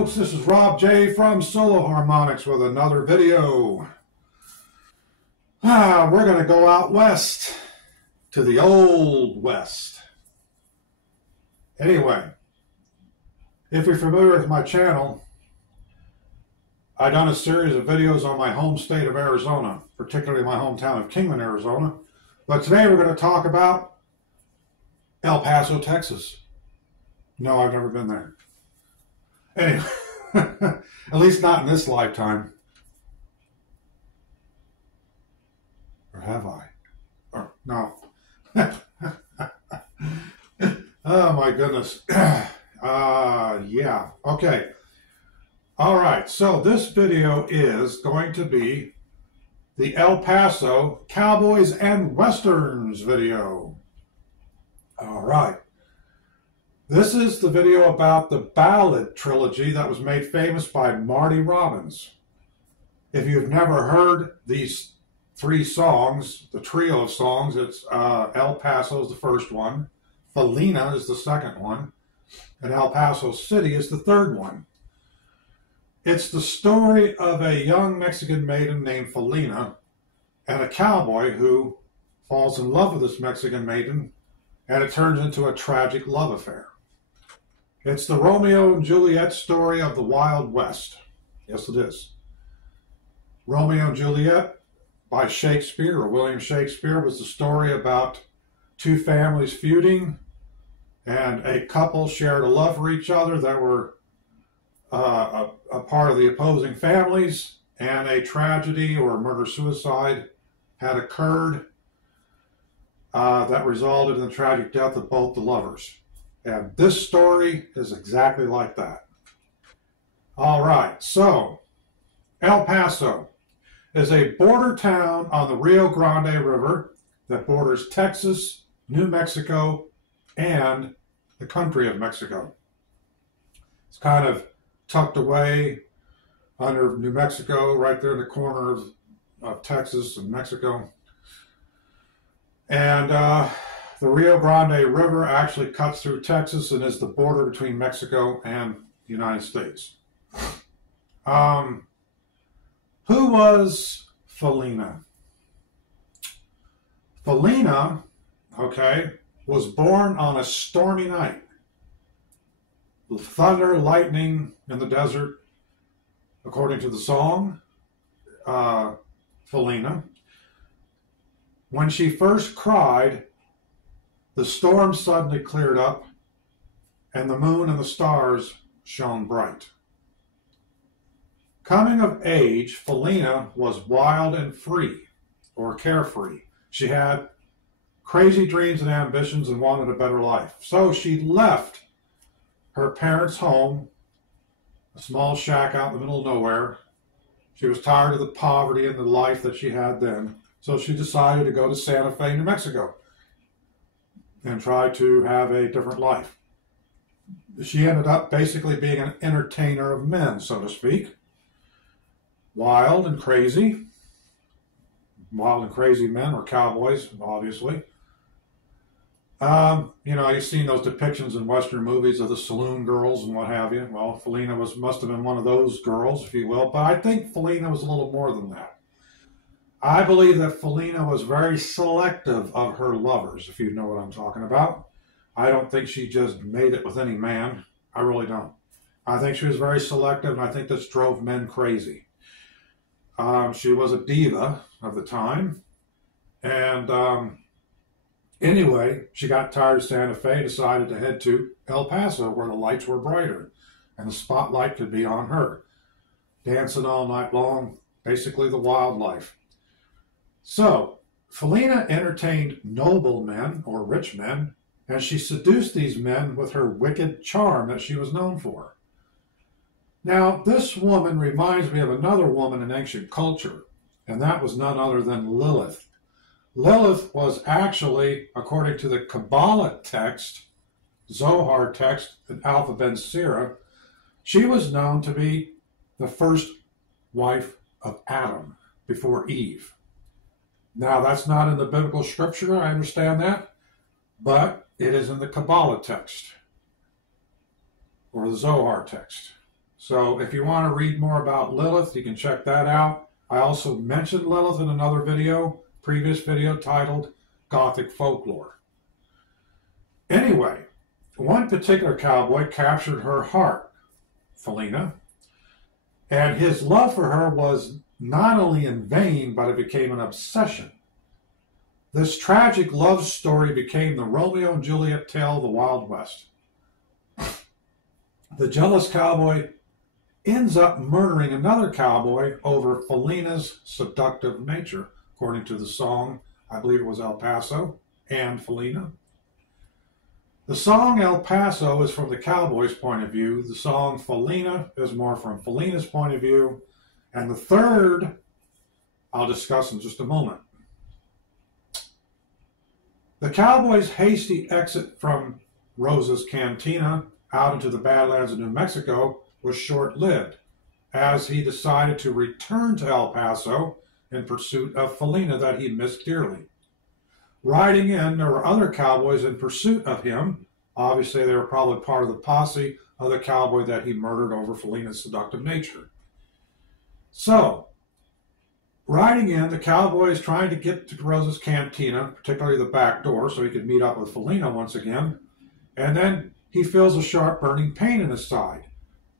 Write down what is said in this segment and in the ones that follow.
folks, this is Rob J from Solo Harmonics with another video. We're going to go out west to the Old West. Anyway, if you're familiar with my channel, I've done a series of videos on my home state of Arizona, particularly my hometown of Kingman, Arizona. But today we're going to talk about El Paso, Texas. No, I've never been there. Anyway, at least not in this lifetime. Or have I? Or, no. Oh my goodness. Yeah. Okay. All right. So this video is going to be the El Paso Cowboys and Westerns video. All right. This is the video about the ballad trilogy that was made famous by Marty Robbins. If you've never heard these three songs, the trio of songs, it's El Paso is the first one, Felina is the second one, and El Paso City is the third one. It's the story of a young Mexican maiden named Felina and a cowboy who falls in love with this Mexican maiden, and it turns into a tragic love affair. It's the Romeo and Juliet story of the Wild West. Yes, it is. Romeo and Juliet by Shakespeare, or William Shakespeare, was the story about two families feuding, and a couple shared a love for each other that were a part of the opposing families, and a tragedy or murder-suicide had occurred that resulted in the tragic death of both the lovers. And this story is exactly like that. All right, so El Paso is a border town on the Rio Grande River that borders Texas, New Mexico, and the country of Mexico. It's kind of tucked away under New Mexico, right there in the corner of Texas and Mexico. And the Rio Grande River actually cuts through Texas and is the border between Mexico and the United States. Who was Felina? Felina, okay, was born on a stormy night. Thunder, lightning in the desert, according to the song, Felina. When she first cried, the storm suddenly cleared up, and the moon and the stars shone bright. Coming of age, Felina was wild and free, or carefree. She had crazy dreams and ambitions and wanted a better life. So she left her parents' home, a small shack out in the middle of nowhere. She was tired of the poverty and the life that she had then, so she decided to go to Santa Fe, New Mexico, and try to have a different life. She ended up basically being an entertainer of men, so to speak. Wild and crazy. Wild and crazy men, or cowboys, obviously. You know, you've seen those depictions in Western movies of the saloon girls and what have you. Well, Felina must have been one of those girls, if you will. But I think Felina was a little more than that. I believe that Felina was very selective of her lovers, if you know what I'm talking about. I don't think she just made it with any man. I really don't. I think she was very selective, and I think this drove men crazy. She was a diva of the time. And anyway, she got tired of Santa Fe, decided to head to El Paso, where the lights were brighter, and the spotlight could be on her. Dancing all night long, basically the wild life. So, Felina entertained noble men, or rich men, and she seduced these men with her wicked charm that she was known for. Now, this woman reminds me of another woman in ancient culture, and that was none other than Lilith. Lilith was actually, according to the Kabbalah text, Zohar text, and Alpha Ben Sira, she was known to be the first wife of Adam before Eve. Now, that's not in the biblical scripture, I understand that, but it is in the Kabbalah text, or the Zohar text. So if you want to read more about Lilith, you can check that out. I also mentioned Lilith in another video, previous video titled Gothic Folklore. Anyway, one particular cowboy captured her heart, Felina, and his love for her was not only in vain, but it became an obsession. This tragic love story became the Romeo and Juliet tale of the Wild West. The jealous cowboy ends up murdering another cowboy over Felina's seductive nature, according to the song, I believe it was El Paso and Felina. The song El Paso is from the cowboy's point of view. The song Felina is more from Felina's point of view. And the third, I'll discuss in just a moment. The cowboy's hasty exit from Rosa's Cantina out into the Badlands of New Mexico was short-lived, as he decided to return to El Paso in pursuit of Felina that he missed dearly. Riding in, there were other cowboys in pursuit of him. Obviously, they were probably part of the posse of the cowboy that he murdered over Felina's seductive nature. So, riding in, the cowboy is trying to get to Rosa's Cantina, particularly the back door, so he could meet up with Felina once again. And then he feels a sharp burning pain in his side.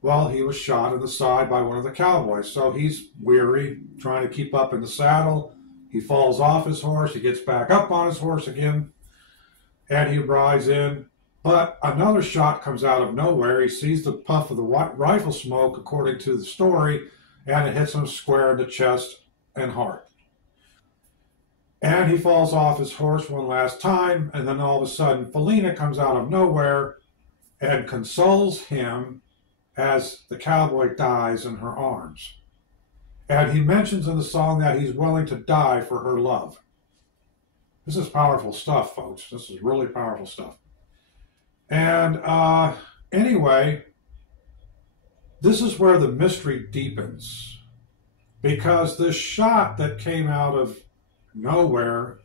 Well, he was shot in the side by one of the cowboys, so he's weary, trying to keep up in the saddle. He falls off his horse, he gets back up on his horse again, and he rides in. But another shot comes out of nowhere. He sees the puff of the rifle smoke, according to the story, and it hits him square in the chest and heart. And he falls off his horse one last time, and then all of a sudden, Felina comes out of nowhere and consoles him as the cowboy dies in her arms. And he mentions in the song that he's willing to die for her love. This is powerful stuff, folks. This is really powerful stuff. And anyway, this is where the mystery deepens. Because this shot that came out of nowhere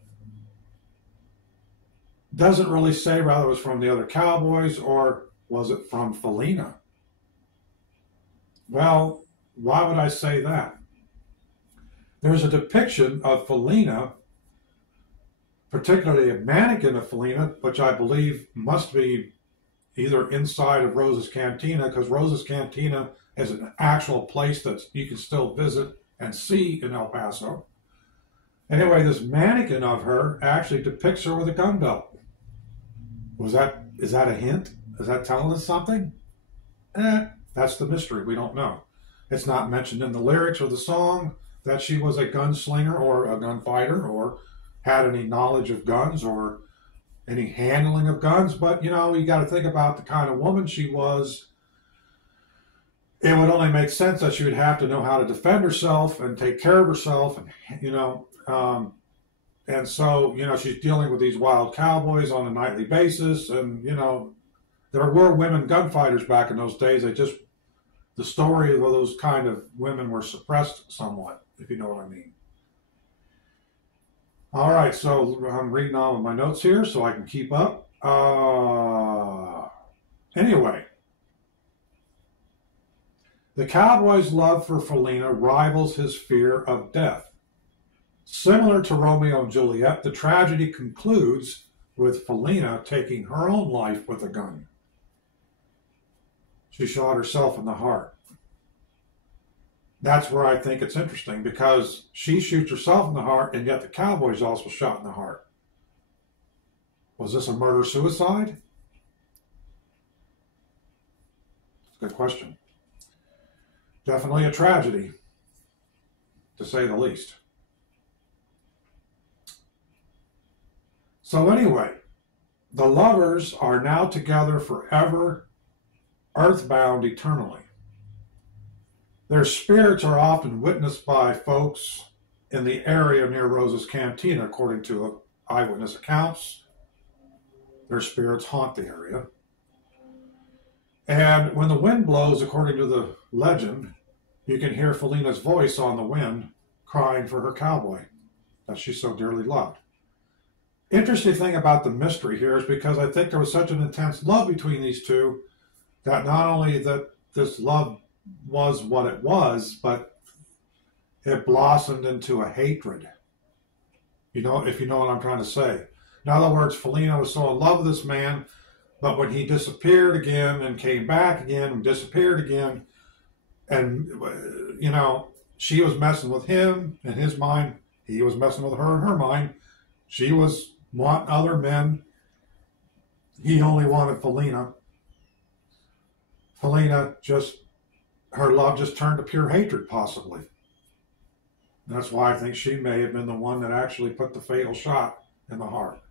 doesn't really say whether it was from the other cowboys or was it from Felina. Well, why would I say that? There's a depiction of Felina, particularly a mannequin of Felina, which I believe must be either inside of Rosa's Cantina, because Rosa's Cantina is an actual place that you can still visit and see in El Paso. Anyway, this mannequin of her actually depicts her with a gun belt. Is that a hint? Is that telling us something? That's the mystery. We don't know. It's not mentioned in the lyrics or the song that she was a gunslinger or a gunfighter or had any knowledge of guns or any handling of guns. But, you know, you got to think about the kind of woman she was. It would only make sense that she would have to know how to defend herself and take care of herself. And, you know, and so, you know, she's dealing with these wild cowboys on a nightly basis. And, you know, there were women gunfighters back in those days. The story of those kind of women were suppressed somewhat, if you know what I mean. All right, so I'm reading on with my notes here so I can keep up. Anyway, the cowboy's love for Felina rivals his fear of death. Similar to Romeo and Juliet, the tragedy concludes with Felina taking her own life with a gun. She shot herself in the heart. That's where I think it's interesting, because she shoots herself in the heart, and yet the cowboy's also shot in the heart. Was this a murder-suicide? It's a good question. Definitely a tragedy, to say the least. So anyway, the lovers are now together forever, earthbound eternally. Their spirits are often witnessed by folks in the area near Rosa's Cantina, according to eyewitness accounts. Their spirits haunt the area. And when the wind blows, according to the legend, you can hear Felina's voice on the wind crying for her cowboy that she so dearly loved. Interesting thing about the mystery here is because I think there was such an intense love between these two that not only that this love was what it was, but it blossomed into a hatred. You know, if you know what I'm trying to say. In other words, Felina was so in love with this man, but when he disappeared again and came back again and disappeared again, and, you know, she was messing with him in his mind. He was messing with her in her mind. She was wanting other men. He only wanted Felina. Felina just, her love just turned to pure hatred, possibly. That's why I think she may have been the one that actually put the fatal shot in the heart.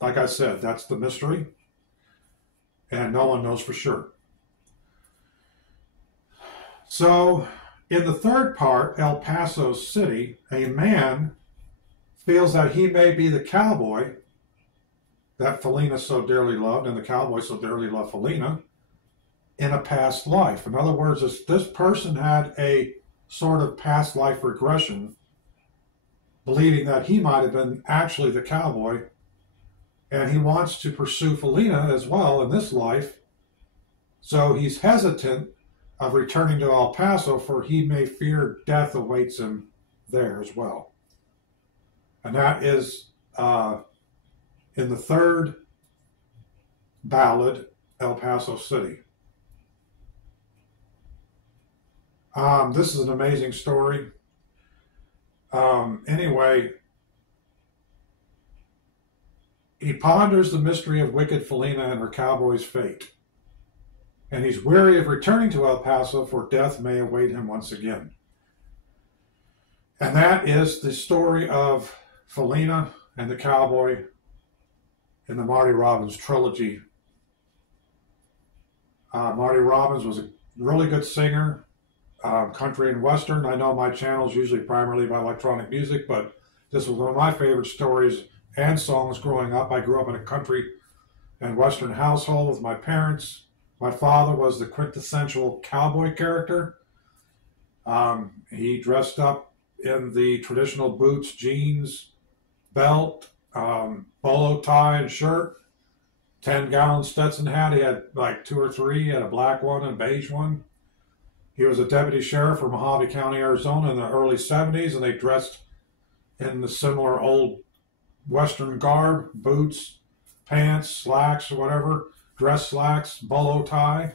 Like I said, that's the mystery, and no one knows for sure. So, in the third part, El Paso City, a man feels that he may be the cowboy that Felina so dearly loved, and the cowboy so dearly loved Felina, in a past life. In other words, this person had a sort of past life regression, believing that he might have been actually the cowboy, and he wants to pursue Felina as well in this life, so he's hesitant of returning to El Paso, for he may fear death awaits him there as well. And that is in the third ballad, El Paso City. This is an amazing story. Anyway, he ponders the mystery of wicked Felina and her cowboy's fate. And he's weary of returning to El Paso, for death may await him once again. And that is the story of Felina and the cowboy in the Marty Robbins trilogy. Marty Robbins was a really good singer, country and western. I know my channel is usually primarily about electronic music, but this was one of my favorite stories and songs growing up. I grew up in a country and western household with my parents. My father was the quintessential cowboy character. He dressed up in the traditional boots, jeans, belt, bolo tie and shirt, 10-gallon Stetson hat. He had like 2 or 3. He had a black one and a beige one. He was a deputy sheriff for Mojave County, Arizona in the early 70s, and they dressed in the similar old western garb, boots, pants, slacks, or whatever. Dress slacks, bolo tie.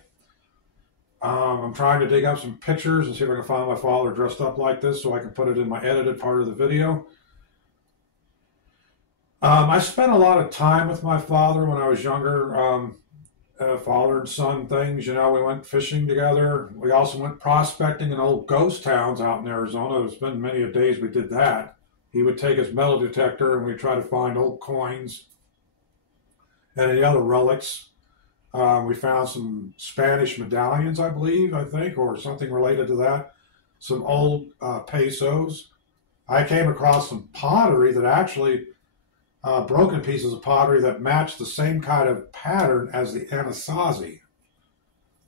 I'm trying to dig up some pictures and see if I can find my father dressed up like this so I can put it in my edited part of the video. I spent a lot of time with my father when I was younger. Father and son things, you know, we went fishing together. We also went prospecting in old ghost towns out in Arizona. There's been many a days we did that. He would take his metal detector and we'd try to find old coins and any other relics. We found some Spanish medallions, I think, or something related to that. Some old pesos. I came across some pottery that actually, broken pieces of pottery that matched the same kind of pattern as the Anasazi,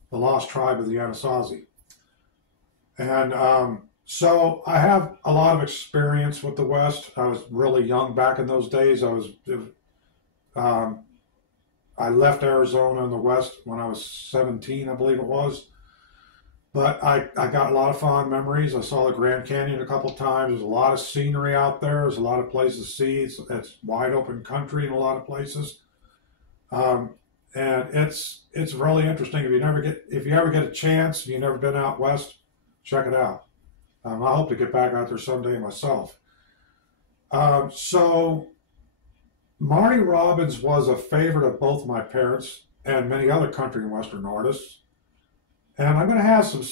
the lost tribe of the Anasazi. And so I have a lot of experience with the West. I was really young back in those days. I left Arizona in the West when I was 17, I believe it was. But I got a lot of fond memories. I saw the Grand Canyon a couple of times. There's a lot of scenery out there. There's a lot of places to see. It's wide open country in a lot of places. And it's really interesting. If you ever get a chance and you've never been out west, check it out. I hope to get back out there someday myself. So Marty Robbins was a favorite of both my parents and many other country and western artists. And I'm going to have some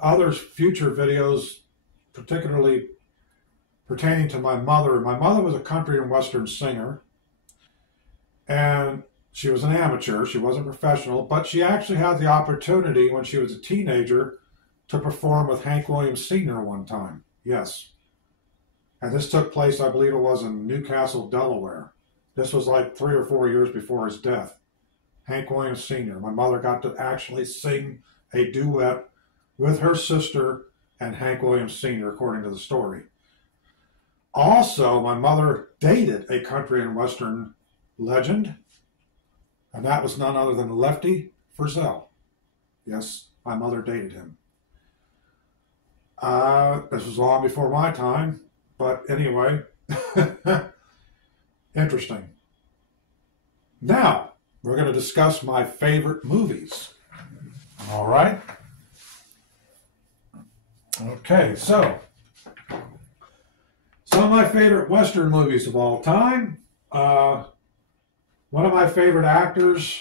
other future videos, particularly pertaining to my mother. My mother was a country and western singer, and she was an amateur. She wasn't professional, but she actually had the opportunity when she was a teenager to perform with Hank Williams Sr. one time. Yes. And this took place, I believe it was in Newcastle, Delaware. This was like 3 or 4 years before his death. Hank Williams Sr. My mother got to actually sing a duet with her sister and Hank Williams Sr., according to the story. Also, my mother dated a country and western legend, and that was none other than Lefty Frizzell. Yes, My mother dated him. This was long before my time, but anyway, interesting. Now, we're going to discuss my favorite movies. All right? Okay, so some of my favorite Western movies of all time. One of my favorite actors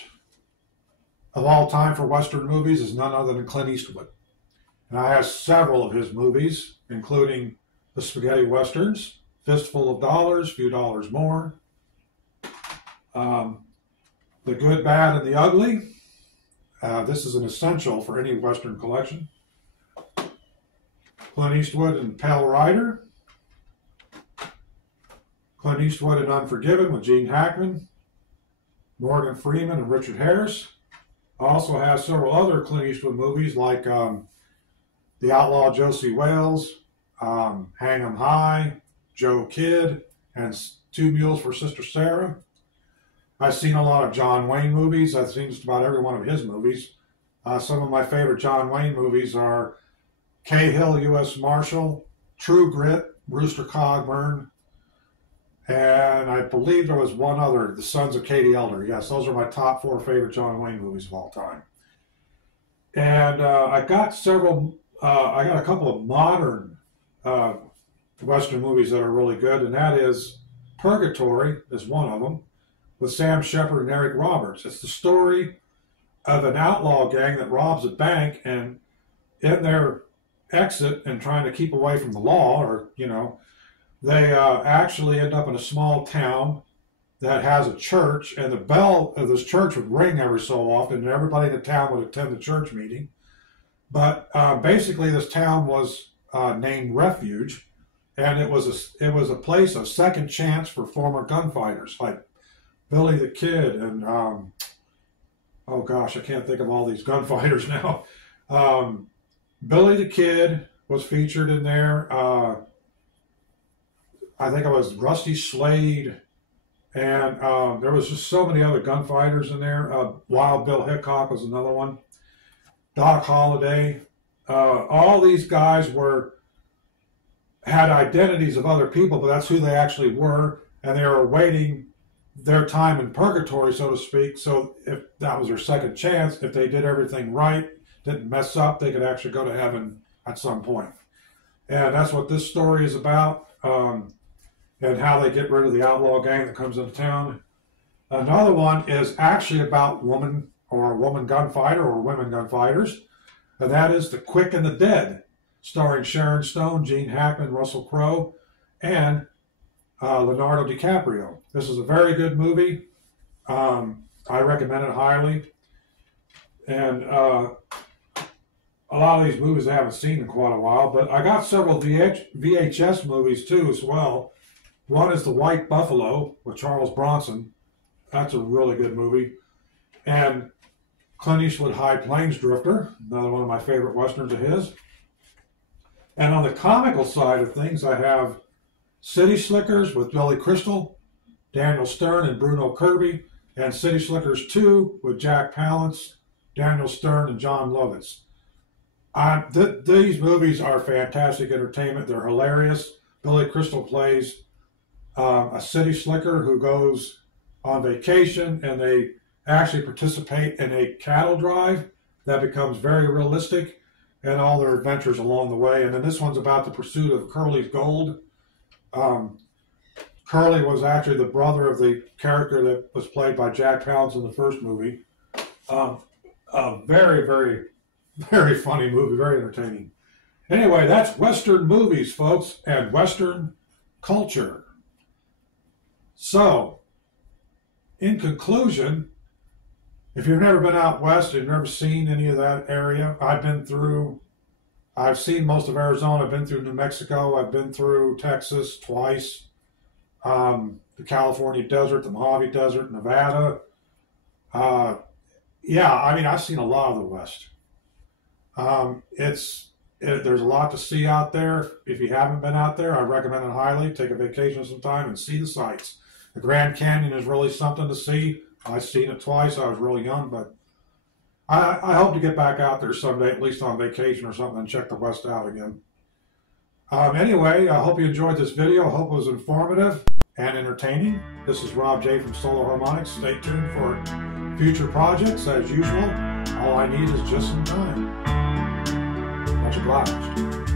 of all time for Western movies is none other than Clint Eastwood. And I have several of his movies, including the spaghetti westerns, Fistful of Dollars, Few Dollars More, The Good, Bad, and the Ugly. This is an essential for any Western collection. Clint Eastwood and Pale Rider. Clint Eastwood and Unforgiven with Gene Hackman, Morgan Freeman, and Richard Harris. Also has several other Clint Eastwood movies like The Outlaw Josie Wales, Hang 'em High, Joe Kidd, and Two Mules for Sister Sarah. I've seen a lot of John Wayne movies. I've seen just about every one of his movies. Some of my favorite John Wayne movies are Cahill, U.S. Marshal, True Grit, Rooster Cogburn, and I believe there was one other, The Sons of Katie Elder. Yes, those are my top 4 favorite John Wayne movies of all time. And I got a couple of modern Western movies that are really good, and that is Purgatory is one of them, with Sam Shepard and Eric Roberts. It's the story of an outlaw gang that robs a bank, and in their exit and trying to keep away from the law, or, they actually end up in a small town that has a church, and the bell of this church would ring every so often, and everybody in the town would attend the church meeting. But basically, this town was named Refuge, and it was a place of second chance for former gunfighters like Billy the Kid and oh gosh, I can't think of all these gunfighters now. Billy the Kid was featured in there. I think it was Rusty Slade, and there was just so many other gunfighters in there. Wild Bill Hickok was another one. Doc Holliday. All these guys had identities of other people, but that's who they actually were, and they were awaiting their time in purgatory, so to speak. So if that was their second chance, if they did everything right, didn't mess up, they could actually go to heaven at some point. And that's what this story is about, and how they get rid of the outlaw gang that comes into town. Another one is actually about woman gunfighter or women gunfighters, and that is The Quick and the Dead, starring Sharon Stone, Gene Hackman, Russell Crowe, and Leonardo DiCaprio. This is a very good movie. I recommend it highly. And a lot of these movies I haven't seen in quite a while, but I got several VHS movies too as well. One is The White Buffalo with Charles Bronson. That's a really good movie. And Clint Eastwood High Plains Drifter, another one of my favorite westerns of his. And on the comical side of things, I have City Slickers with Billy Crystal, Daniel Stern, and Bruno Kirby, and City Slickers 2 with Jack Palance, Daniel Stern, and John Lovitz. These movies are fantastic entertainment. They're hilarious. Billy Crystal plays a city slicker who goes on vacation, and they actually participate in a cattle drive that becomes very realistic, and all their adventures along the way. And then this one's about the pursuit of Curly's gold. Curly was actually the brother of the character that was played by Jack Palance in the first movie. A very, very, very funny movie, very entertaining. Anyway, that's Western movies, folks, and Western culture. So, in conclusion, if you've never been out west, you've never seen any of that area, I've seen most of Arizona. I've been through New Mexico. I've been through Texas twice. The California desert, the Mojave Desert, Nevada. I've seen a lot of the West. There's a lot to see out there. If you haven't been out there, I recommend it highly. Take a vacation sometime and see the sights. The Grand Canyon is really something to see. I've seen it twice. I was really young, but I hope to get back out there someday, at least on vacation or something, and check the West out again. Anyway, I hope you enjoyed this video. I hope it was informative and entertaining. This is Rob J. from Solo Harmonics. Stay tuned for future projects. As usual, all I need is just some time. Much obliged.